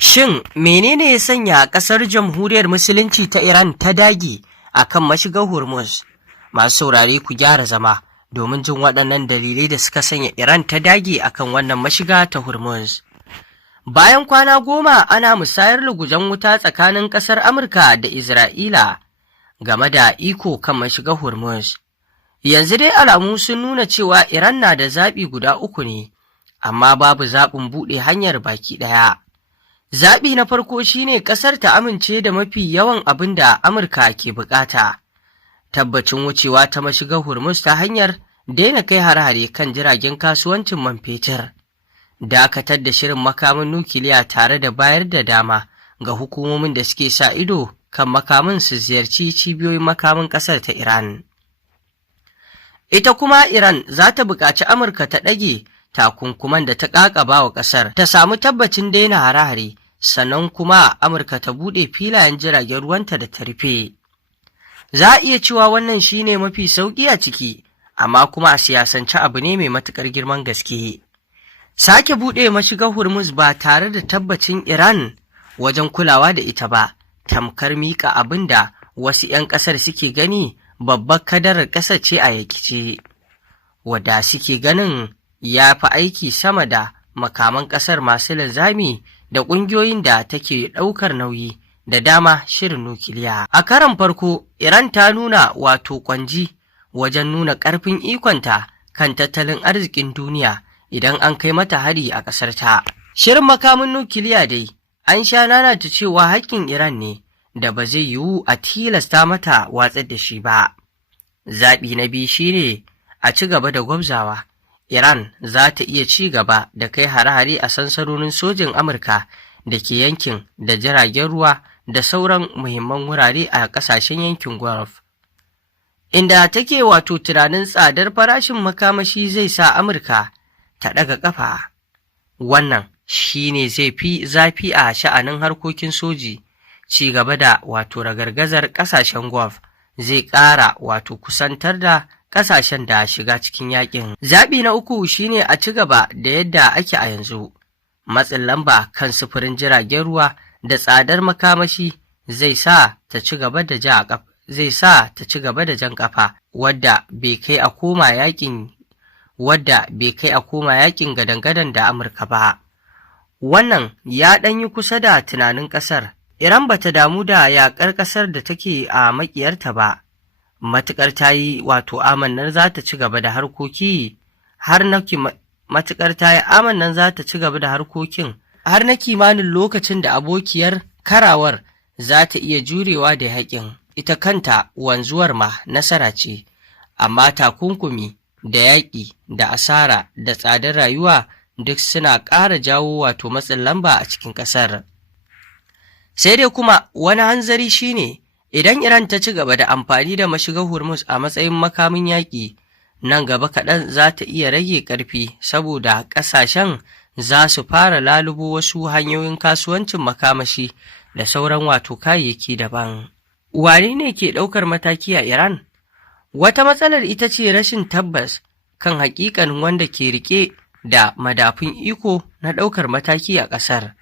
Shin menene ya sanya ƙasar Jamhuriyar Musulunci ta Iran ta dage a kan mashigar Hormuz? Masu saurare ku gyara zama domin jin waɗannan dalilai da suka sanya Iran ta dage a kan wannan mashiga ta Hormuz. Bayan kwana 10 ana musayar lugujen wuta tsakanin ƙasar Amurka da Isra'ila game da iko kan mashigar Hormuz. Yanzu dai alamu sun nuna cewa Iran na da zaɓi guda uku ne, amma babu zaɓin buɗe hanyar baki ɗaya. Zaɓi na farko shine ƙasar ta amince da mafi yawan abin da Amurka ke buƙata. Tabbacin wucewa ta mashigar Hormuz ta hanyar daina kai hare-hare kan jiragen kasuwancin man fetur. Dakatar da shirin makamin nukiliya tare da bayar da dama ga hukumomin da suke sa ido kan makamin su ziyarci cibiyoyin makamin ƙasar ta Iran. Ita kuma Iran za ta buƙaci Amurka ta ɗage takunkuman da ta ƙaƙaba wa ƙasar, ta samu tabbacin daina hare-hare, sannan kuma Amurka ta buɗe filayen jiragen ruwanta da ta rufe. Za a iya cewa wannan shine mafi sauƙi a ciki, amma kuma a siyasance abu ne mai matuƙar girman gaske. Sake buɗe mashigar Hormuz ba tare da tabbacin Iran wajen kulawa da ita ba, tamkar miƙa abin da wasu 'yan ƙasar suke gani babbar kadarar ƙasar ce a yakice, wadda suke ganin ya fi aiki sama da makaman ƙasar masu linzami da ƙungiyoyin da take ɗaukar nauyi da dama shirin nukiliya. A karon farko, Iran ta nuna wato kwanji wajen nuna ƙarfin ikonta kan tattalin arzikin duniya idan an kai mata hari a ƙasarta. Shirin makamin nukiliya dai, an sha nanata cewa haƙƙin Iran ne da ba zai yiwu a tilasta mata watsar da shi ba. Zaɓi na biyu shine a ci gaba da gwabzawa. Iran za ta iya ci gaba da kai hare-hare a sansanonin sojin Amurka da ke yankin da jiragen ruwa da sauran muhimman wurare a ƙasashen yankin Gulf, inda take wato tunanin tsadar farashin makamashi zai sa Amurka ta ɗaga ƙafa. Wannan shi ne zai fi zafi a sha'anin harkokin soji. Ci gaba da wato ragargazar ƙasashen Gulf zai ƙara wato kusantar da ƙasashen da shiga cikin yakin. Zaɓi na uku shine a ci gaba da yadda ake a yanzu. Matsin lamba kan sufurin jiragen ruwa da tsadar makamashi zai sa ta ci gaba da jan ƙafa, wadda bai kai a koma yakin gadan-gadan da Amurka ba. Wannan ya ɗan yi kusa da tunanin ƙasar. Iran ba ta damu da yaƙar ƙasar da take a maƙiyarta ba, matuƙar ta yi wato amannar za ta ci gaba da harkokin har na kimanin lokacin da abokiyar karawar za ta iya jurewa da yaƙin. Ita kanta wanzuwar ma nasara ce, amma takunkumi da yaƙi da asara da tsadar rayuwa duk suna ƙara jawo wato matsin lamba a cikin ƙasar. Sai dai kuma wani hanzari shine idan Iran ta ci gaba da amfani da mashigar Hormuz a matsayin makamin yaƙi, nan gaba kaɗan za ta iya rage ƙarfi saboda ƙasashen za su fara lalubo wasu hanyoyin kasuwancin makamashi da sauran wato kayayyaki daban. Wane ne ke ɗaukar mataki a Iran? Wata matsalar ita ce rashin tabbas kan haƙiƙanin wanda ke riƙe da madafun iko na ɗaukar mataki a ƙasar.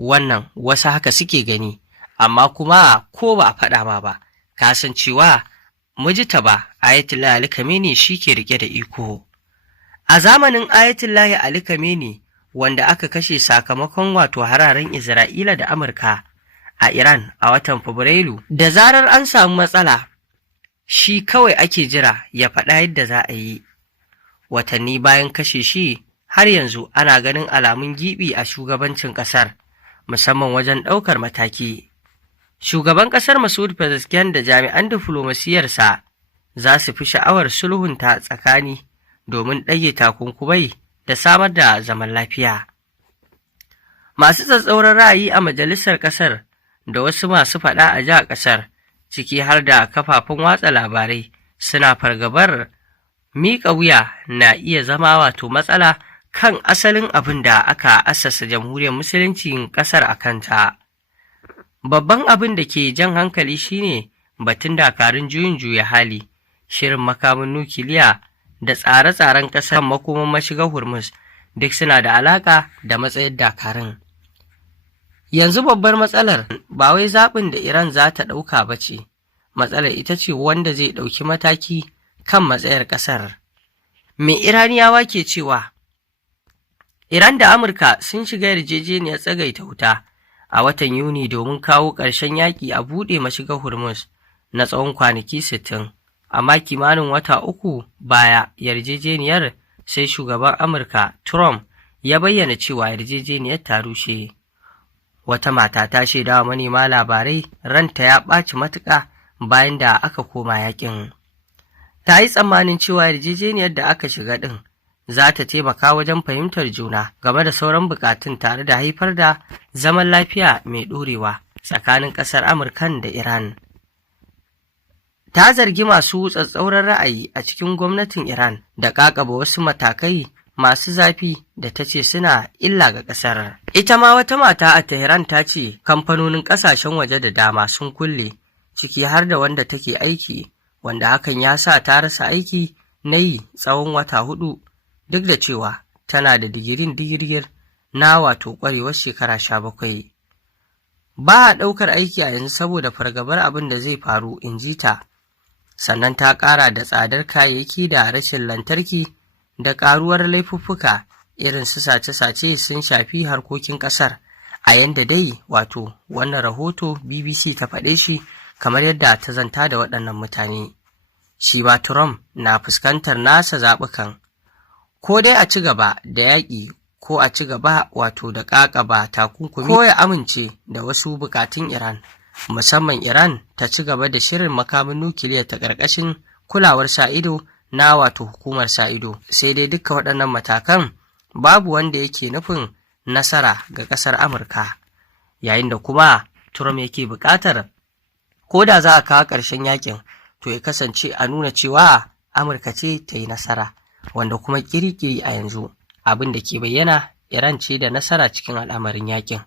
Wannan wasu haka suke gani, amma kuma ko ba a faɗa ma ba, kasancewa Mujtaba Ayatollah Ali Khamenei shi ke riƙe da iko. A zamanin Ayatollah Ali Khamenei, wanda aka kashe sakamakon wato hararen Isra'ila da Amurka a Iran a watan Fabrairu, da zarar an samu matsala, shi kawai ake jira ya faɗa yadda za a yi. Watanni bayan kashe shi, har yanzu ana ganin alamun gibi a shugabancin ƙasar, musamman wajen ɗaukar mataki. Shugaban ƙasar Masoud Pezeshkian da jami'an diflomasiyarsa za su fi sha'awar sulhunta tsakani domin ɗage takunkumai da samar da zaman lafiya. Masu tsatsauran ra'ayi a majalisar ƙasar da wasu masu faɗa a ji a ƙasar, ciki har da kafafen watsa labarai, suna fargabar miƙa wuya na iya zama wato matsala kan asalin abin da aka assasa jamhuriyar musuluncin ƙasar a kanta. Babban abin da ke jan hankali shine batun dakarun juyin juya hali, shirin makamin nukiliya da tsare-tsaren ƙasar makoman mashigar Hormuz duk suna da alaƙa da matsayin dakarun. Yanzu babbar matsalar ba wai zaɓin da Iran za ta ɗauka ba ce, matsalar ita ce wanda zai ɗauki mataki kan matsayar ƙasar. Me Iraniyawa ke cewa? Iran da Amurka sun shiga yarjejeniyar tsagaita wuta a watan Yuni domin kawo ƙarshen yaƙi a buɗe mashigar Hormuz na tsawon kwanaki 60, amma kimanin wata uku baya yarjejeniyar sai shugaban Amurka Trump ya bayyana cewa yarjejeniyar ta rushe. Wata mata ta shaida wa manema labarai ranta ya ɓaci matuƙa bayan da aka koma yaƙin. Ta yi tsammanin cewa yarjejeniyar da aka shiga ɗin za ta taimaka wajen fahimtar juna game da sauran bukatun tare da haifar da zaman lafiya mai ɗorewa tsakanin ƙasar Amurkan da Iran. Ta zargi masu tsatsauran ra'ayi a cikin gwamnatin Iran da ƙaƙaba wasu matakai masu zafi da ta ce suna illa ga ƙasar. Ita ma wata mata a Tehran ta ce kamfanonin ƙasashen waje da dama sun kulle, ciki har da wanda take aiki, wanda hakan ya sa ta rasa aiki na yi tsawon wata 4, duk da cewa tana da digirgir na wato ƙwarewar shekara 17. Ba a ɗaukar aiki a yanzu saboda fargabar abin da zai faru, in ji ta. Sannan ta ƙara da tsadar kayayyaki da rashin lantarki da ƙaruwar laifuffuka irin su sace-sace sun shafi harkokin ƙasar, a yanda dai wato wannan rahoto BBC ta faɗe shi kamar yadda ta zanta da waɗannan mutane. Shi ba Trump na fuskantar nasa zaɓukan, ko dai a ci gaba da yaƙi ko a ci gaba wato da ƙaƙaba takunkumi ko ya amince da wasu buƙatun Iran, musamman Iran ta ci gaba da shirin makamin nukiliya ta ƙarƙashin kulawar sa ido na wato hukumar sa ido. Sai dai dukkan waɗannan matakan babu wanda yake nufin nasara ga ƙasar Amurka, yayin da kuma Trump yake buƙatar ko da za a kawo ƙarshen yakin to ya kasance a nuna cewa Amurka ce ta yi nasara, wanda kuma kirikiri a yanzu abin da ke bayyana Iran ce da nasara cikin al'amarin yakin,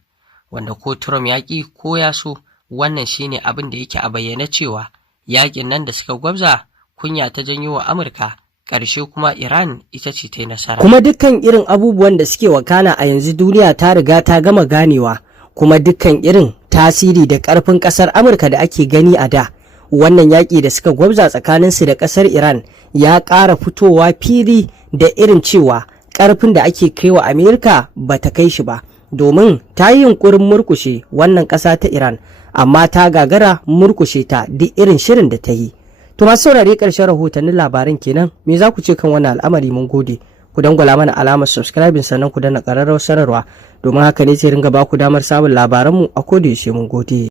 wanda ko Trump yaƙi ko ya so wannan shine abin da yake a bayyana cewa yakin nan da suka gwabza kunya ta janyo wa Amurka, ƙarshe kuma Iran ita ce ta yi nasara. Kuma dukkan irin abubuwan da suke wakana a yanzu duniya ta riga ta gama ganewa, kuma dukkan irin tasiri da ƙarfin ƙasar Amurka da ake gani a da, wannan yaƙi da suka gwabza tsakaninsu da ƙasar Iran ya ƙara fitowa fili da irin cewa ƙarfin da ake kai wa Amerika ba ta kai shi ba, domin ta yi yunƙurin murkushe wannan ƙasa ta Iran, amma ta gagara murkushe ta duk irin shirin da ta yi. To masu saurare ƙarshen rahotannin labaran kenan, me za ku ce kan wannan al'amari? Mun gode. Ku dangwala mana alamar subscribing sannan ku danna ƙararrawar sanarwa, domin haka ne zai ringa ba ku damar samun labaranmu a koda yaushe. Mun gode.